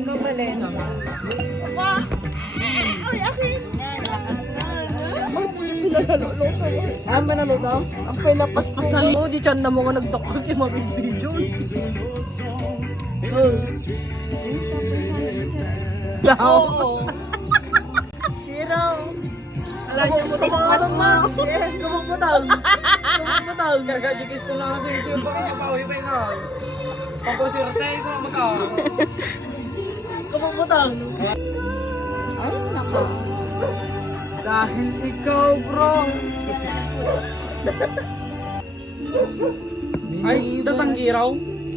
Malen. Ay, akin. Saan ba naluto? Ang pinapas ko. Oh, di chan na mo nga nagdakot yung mga video. Oo. Chiro. Alam mo, Tispas mo. kumuputang. Kargajikis ko lang sa isip. Bakit yung pauwi pa nga? Pagkusirte ko maka. Kumuputang. Ay, nako. Dahil ikaw, bro. Ay, datanggi raw.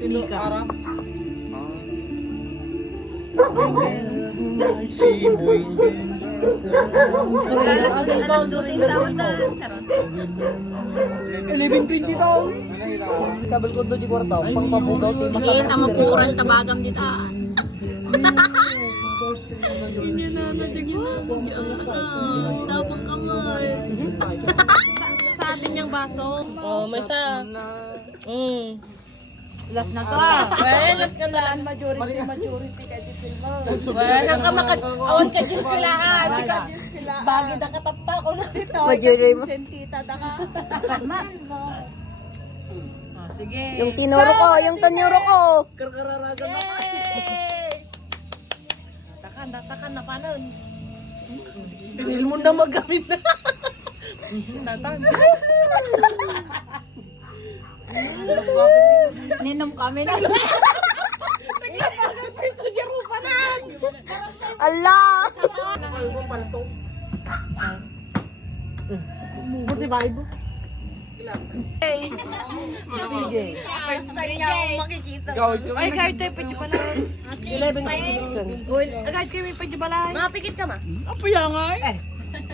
Hindi ka. Si boy. Alas 12 sa utan. Charot. 11:20 daw. Kabel ko doon di kwarta. Pang pabugaw sa Sige, tama pukuran tabagam dito. Tapang kamay. Sa atin yung baso. Oh, may sa. Last na to. Well, last ka lang. Majority kay Jisilma. Well, ang kamakad. Awan kay Jisilmaan. Si ka Jisila. Bagi na katapta ko na dito. Majority mo. Sentita da ka. Kalman mo. Oh, sige. Yung tinuro ko, yung tanyuro ko. Karkararaga na. Yay! Natakan na pa nun. Pinil mo na magamit na. Natan. Ninom kami na. Naglapagan pa yung sugyaro pa na. Ala! Buti ba, Ibo? First time niya akong makikita. Ay, kahit tayo pwede pala. 11 Uy, kahit kayo may pwede pala. Mapikit ka ma? Apo yan nga eh.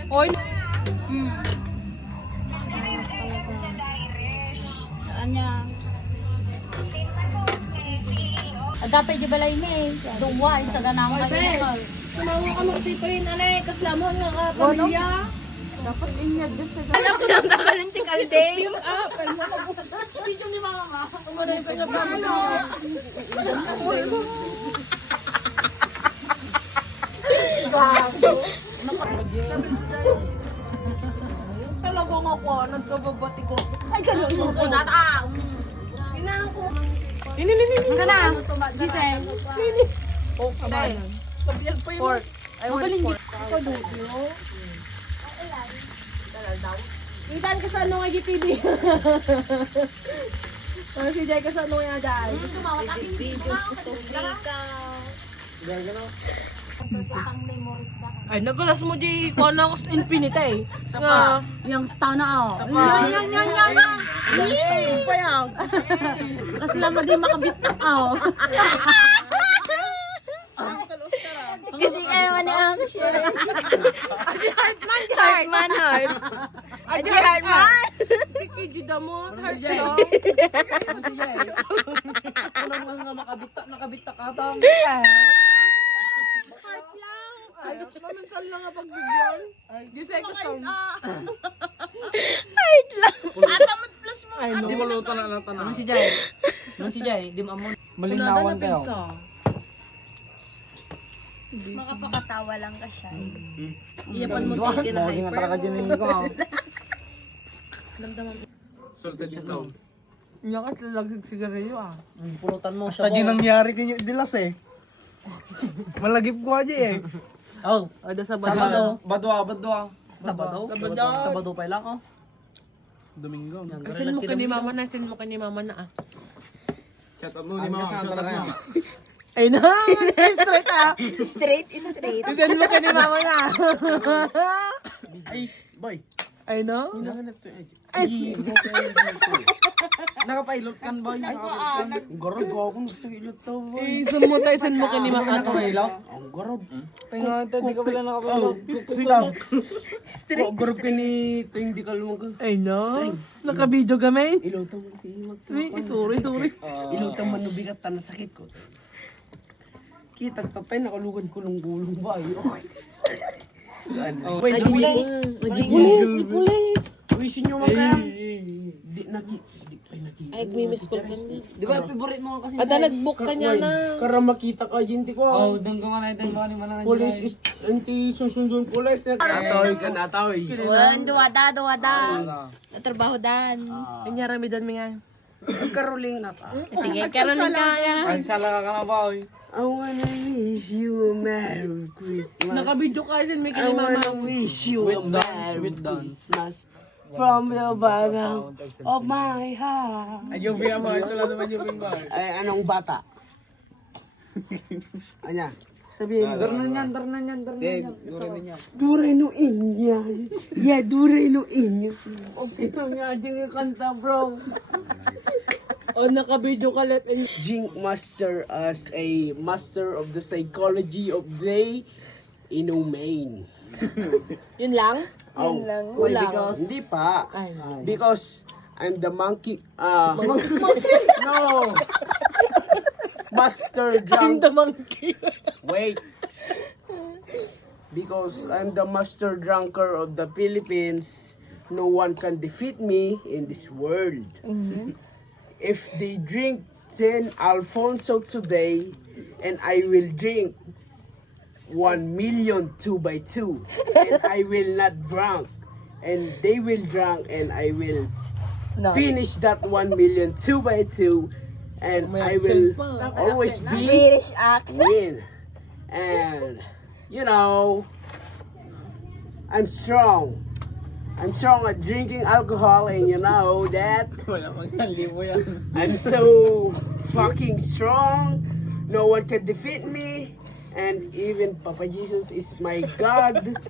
Oy. Saan niya? Dapat di balay ni eh. Duway sa ganang kayo. Tumawa ka magtituin, anay. Kaslamon nga ka, pamilya. Dapat inyad dyan sa Alam ko lang nakalintik all day. video ni mama. Umunay pa sa pamilya. Talaga nga po, nagkababati ko. Ay, ganun mo ko na ta. Inang ko. Ini. Ka na. Gisel. Ini. Okay. Pagbiyak pa yung pork. I want pork. Ako dulo. Itan ka sa ano nga GTV. Si Jai ka sa ano nga Jai. Video gusto Ay, nagulas mo Jai. Kuha na ako sa infinite eh. Nga. Yung star na oh. Yan. Payag. Kasi lang di makabit na oh. Kasi kayo na ang kasi. Heartman. Adi Heartman. Kikijida mo. Heart lang. Ano nga nakabita ka tang. Heart lang. Ay, maminsan lang nga pagbigyan. Gisay ka sa Atamot plus mo. Ay, Di ko luto na lang tanong. Si Jai, di mo amon. Malinawan kayo. Makapakatawa lang ka siya. Iyapan mo tayo na Bagay nga hyper. talaga dyan ko. Salted stone. Nyakas lalagig sigarilyo ah. Pulutan mo siya. Tadi nangyari kanyo dilas eh. Malagip ko aja eh. Oh, ada Sabado. Badwa. Sabado pa lang oh. Domingo. Sin mo ka ni mama na ah. Chat mo ni mama. Chat mo. Ay na, straight ah. Straight. Sin mo ka ni mama na. Ay, boy. Ay no? Hinahanap to eh. Ay, Nakapailot kan boy. Garod ko ako nagsigilot to boy. sun mo ka ni mama na. Ang garod. Tingnan di ka pala nakapalot. Relax. Garod ka ni ting di ka lumang Ay no, naka-video gamay. Ilaw to man si Ay, sorry. Ilaw to man nubigat tan sakit ko. Kita papay nakalugan ko ng gulong ba? Okay. Wait, Police. Wisin nyo magkaya. Di pa nakita. Ay, may-miss call ka niya. Di ba, favorite mo kasi Ada, nag-book ka niya na. Kara makita ka, jinti ko. Oh, dang ka man, manang. Police is, anti susundun police na. Natoy ka, natoy. Wan, duwada. Natrabaho dan. Kanya ramidan mi nga. Karoling na pa. Sige, Caroline ka. Ay, sala ka na ba, oy? I wanna wish you a Merry Christmas. Nakabidyo ka din, may I wanna wish you a Merry Christmas. From the bottom of my heart. Ay, yung biya mo, ito lang naman yung biya. Ay, anong bata? Anya? Sabihin mo. Darnan yan. Duray no inya. Yeah, duray no inya. Okay na nga, ding yung kanta, bro. O, nakabidyo ka left and... Jink Master as a master of the psychology of day inhumane. Yun lang? Oh, Wala. hindi pa. Ay. Because I'm the monkey. No. Master drunk. The monkey. Wait. Because I'm the master drunker of the Philippines, no one can defeat me in this world. If they drink 10 Alfonso today, and I will drink 1 million 2 by 2, and I will not drunk, and they will drunk, and I will finish that 1 million 2 by 2, and I will always be British accent. win. And you know, I'm strong. I'm strong at drinking alcohol, and you know that I'm so fucking strong. No one can defeat me, and even Papa Jesus is my God.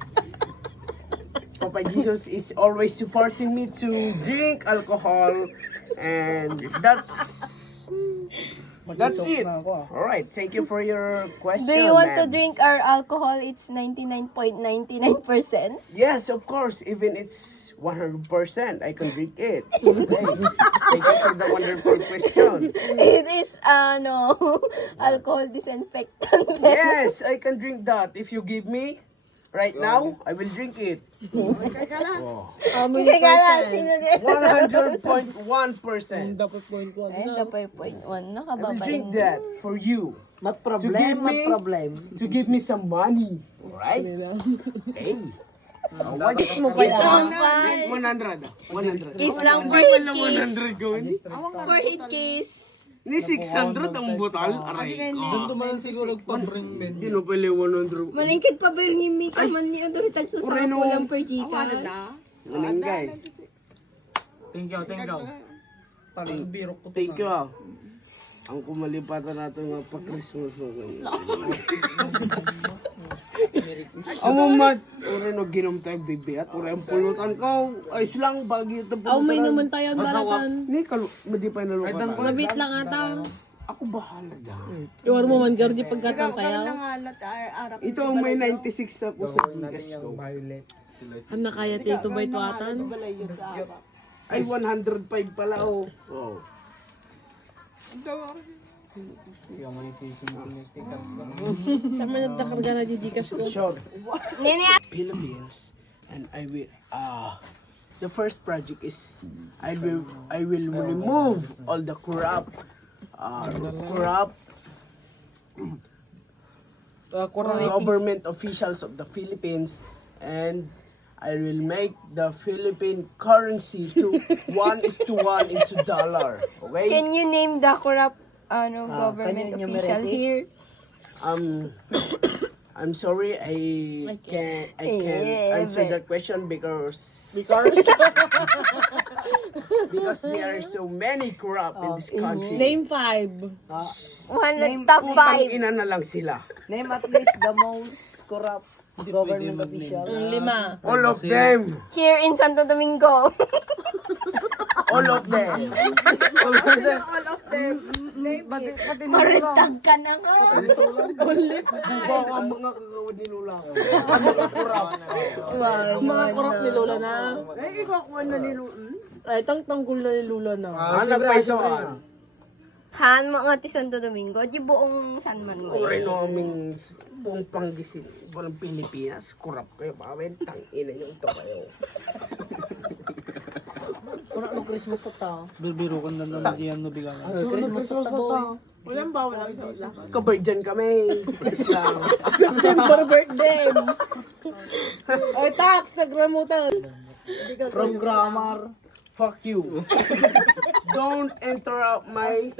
Papa Jesus is always supporting me to drink alcohol, and that's it. All right, thank you for your question. Do you want to ma'am. drink our alcohol? It's 99.99%. Yes, of course. Even it's 100%, I can drink it. Hey, thank you for the wonderful question. It is no alcohol disinfectant. Yes, I can drink that. If you give me right now, I will drink it. Oh. Kaya lang, sino din? 100.1%. Dapat point ko. Ay, dapat 0.1. I will Nakababa drink yun. that for you. Not To give me, to give me some money. Right? Hey. What mo ba yan? 100. 100. Kiss lang for hit kiss. 100 gawin. For hit kiss. Ni 600 ang botol. Aray ko. man siguro pag-bring men. Hindi no pala 100. Malingkit pa ba yung mika man ni Andoritag sa Uray, no. sapo lang per Gcash? Maningay. Thank you. Thank you ah. Ang kumalipatan natin nga pa-Christmas. Ang mamat. Uray no ginom tayo bibi at uray ang pulutan ka. Ay silang bagyo ito Aw, may naman tayo ang daratan. Hindi ka, hindi pa nalukan. Nabit lang ata. Ako bahala dyan. Iwan mo man, Gardi, pagkatang kaya. Ito ang may 96 ako sa Gcash ko. Ang nakaya tayo by tuatan. Ay 105 pala oh. Oh. Sama nagdakarga na didikas ko. Sure. Nini, Philippines, and I will the first project is I will remove all the corrupt government officials of the Philippines, and I will make the Philippine currency to 1:1 into dollar. Okay? can you name the corrupt government official here? I'm sorry, I can't answer that question because there are so many corrupt in this country. Name 5. Top Putang 5. ina na lang sila. Name at least the most corrupt government official. 5. All of them. Here in Santo Domingo. All of them. Maritag ka na nga. Baka mga kagawad ni Lola ko. Mga korap ni Lola na. Ay, ikakuha na ni Lola. Ay, tanggol na ni Lola na. Ano pa isoan? Han, mga ti Santo Domingo. Di buong San Manuel. Uri no aming buong Pangasinan, buong Pilipinas, kurap kayo, pawin, tang ina nyo ito kayo. Kuna no Christmas ta. Birbiro kan na lang diyan no bilang. Christmas ta boy. Walang ba? Walang isa. Ka-virgin kami. Please lang. September birthday. Oy, tax, nagramutan. From grammar. Fuck you. Don't interrupt my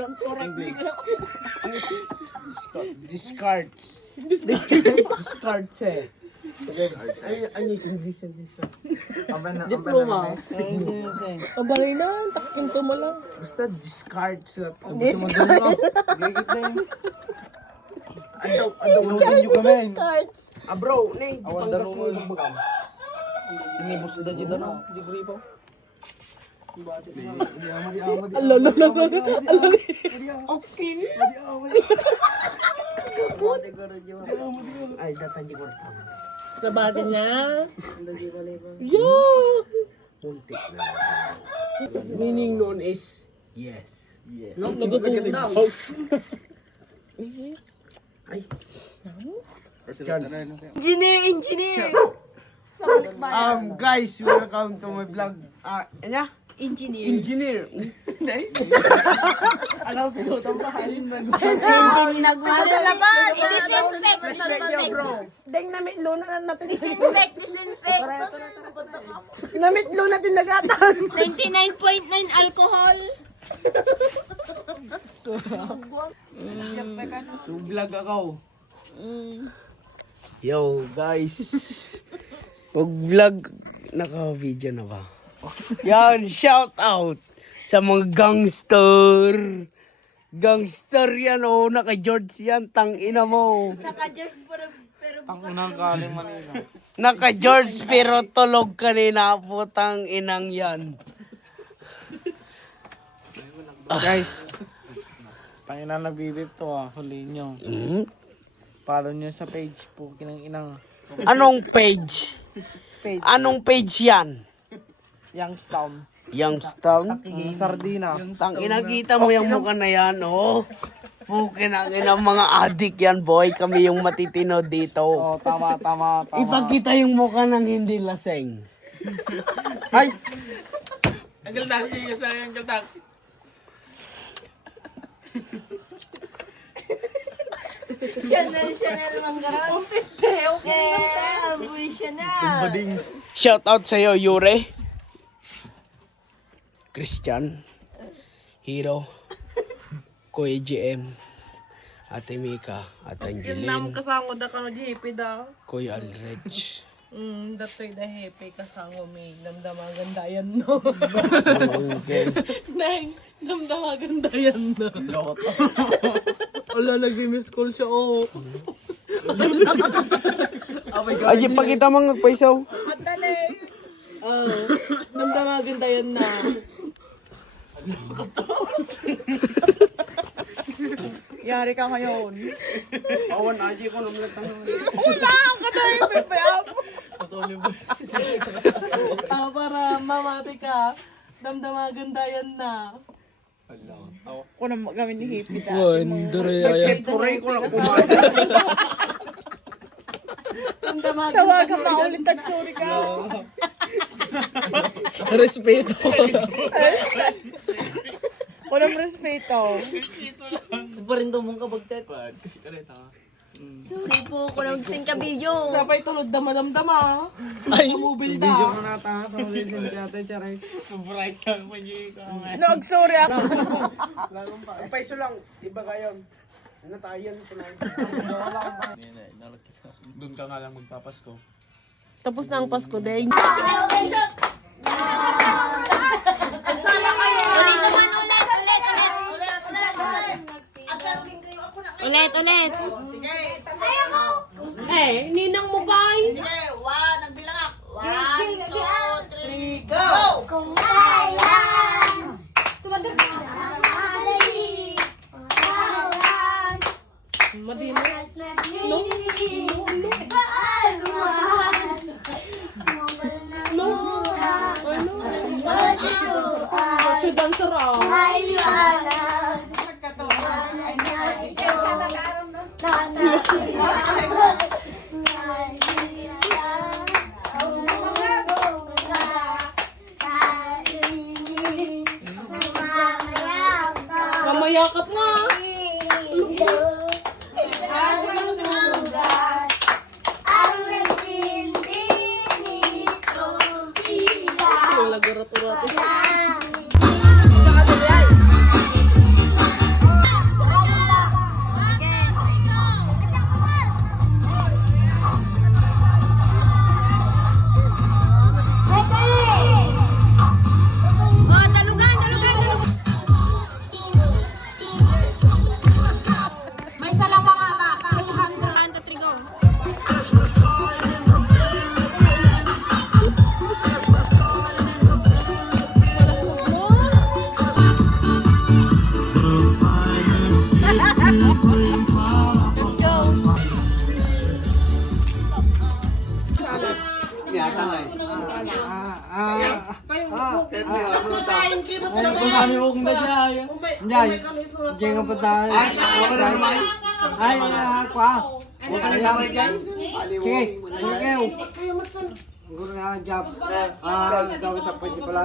discards. Discards eh. Ano yung English? Diploma. Kabalay na, takin to mo lang. Basta discards. Ah bro, nay, panggas mo yung bagang. Inibos da dito no. Di gripo. Okay. Ay, datan di ko rin. Labagan niya. Yo! Muntik na. Meaning nun is yes. Yes. Nagutunaw. Ay. Engineer. Guys, welcome to my vlog. Ano? Engineer. Alam ko, tampahalin man. Nagwala naman. I-disinfect. Deng namitlo na natin. Disinfect. Namitlo natin nagatan. 99.9 alcohol. So, vlog ako. Yo, guys. Pag vlog, naka-video na ba? Yan, shout out sa mga gangster. Gangster yan, oh. Naka-George yan, tangina mo. Naka-jerks pero Ang unang kaling Manila. Naka-George pero tulog kanina, putang inang yan. Guys. Pangina nagbibip to huli nyo. Follow nyo sa page po kinang-inang Anong page? Anong page yan? Youngstown. Youngstown? Sardinas. Tang inakita mo yung mukha na yan, oh. Pukin ang inang mga adik yan, boy. Kami yung matitino dito. Oh, tama. Ipakita yung mukha ng hindi laseng. Ay! Angel tak, iya saya angel tak. Chanel lang garon. Eh, abuy Chanel. Shout out sa'yo, Yure. Christian. Hero. Kuya GM. Ate Mika. At Nam Angeline. kasango da kano GP da. Kuya Aldrich. Datoy da hepe kasango may damdamagan dayan no. Okay. Neng, damdamagan dayan no. Wala nag-miss call siya oh. Ay, pakita mo nga paisaw. Damdamagan dayan na. Yari ka ngayon. Awan, aji ko naman lang. Wala ka na yung pipayap. Para mamati ka, damdamagan dayan na. Ako na kami ni Hippie dati. Puray ko lang kumain. Tawagan pa ulit at sorry ka. Respeto. Walang respeto. Pa rin daw mong kabagtet. Sorry po, kung nag-send ka video. Sabay tulod da madamdama. Ay, Mobile video da. ko na tanga sa ulit sa dati, charay. Surprise lang mo yung Nag-sorry ako. Paiso lang. Iba kayo. Ano tayo? Doon ka nga lang magpapasko. Tapos na ang Pasko din. Ulit. Eh, ninang mo ba? Go! Madina. To dancer ah. kami huwag na dyan. Dyan. Diyan ka pa tayo. Ay, kwa. Huwag ka na dyan. Sige, huwag kayo. Huwag na dyan. Gawin sa pwede pala.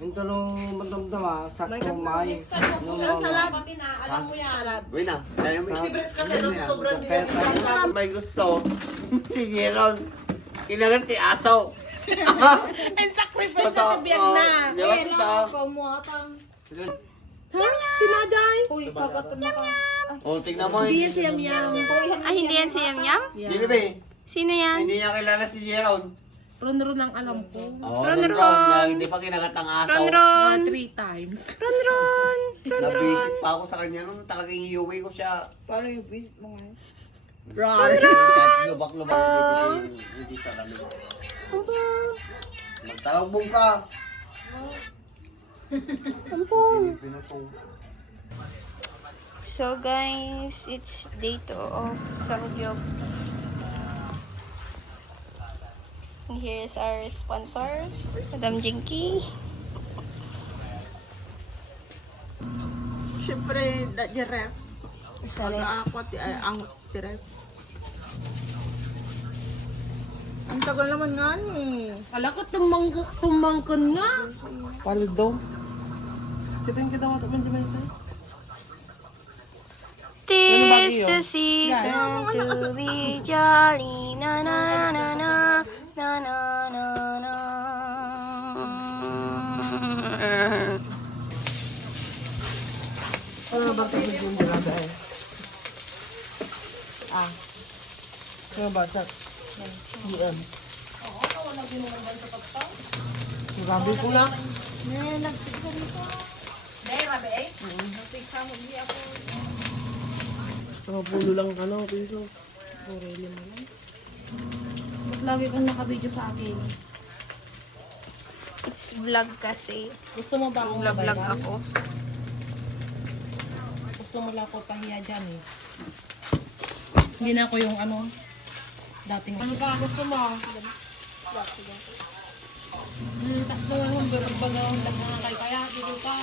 Ito nung matamtama, sakto may. Alam mo yan. Uy na, kaya mo. May gusto. Sige ron. Kailangan ti asaw. And sacrifice na tibiyag na. Sinaday. Uy, kagato na ka. O, tignan mo. Hindi yan si Yam. Ah, hindi yan si Yam Yam? Hindi ba eh? Sino yan? Hindi niya kilala si Jeron. Ron-ron ang alam ko. Oo, Ron Ron. Ron. Hindi pa kinagatang asaw. Ron Ron. 3 times. Ron Ron. Ron Ron. Nabisit pa ako sa kanya nung talagang iuwi ko siya. Paano yung visit mo ngayon? Kahit lubak-lubak hindi sa kami. Magtalagbong ka. Pinupong. So guys, it's day 2 of Samgyup. And here's our sponsor, Madam Jinky. Siyempre, di ref. Sorry. Pag-aakwa, ang ref. Ang tagal naman nga ni. Kala ko tumangkan nga. Paldo. Kita mo ito man sa'yo. Tis the season to be jolly, na na na na na na na na. Ano ba ito yung dalaga eh? Ano ba ito? DM. Grabe ko na. Mga pulo lang ka no, piso. Pureli mo lang. Ba't lagi kang nakabidyo sa akin? It's vlog kasi. Gusto mo ba akong Vlog mabayran? ako. Gusto mo lang ako pahiya dyan eh. Hindi na ako yung ano, dating... Ano pa gusto mo? Takbo lang ang bagang kaya dito ka.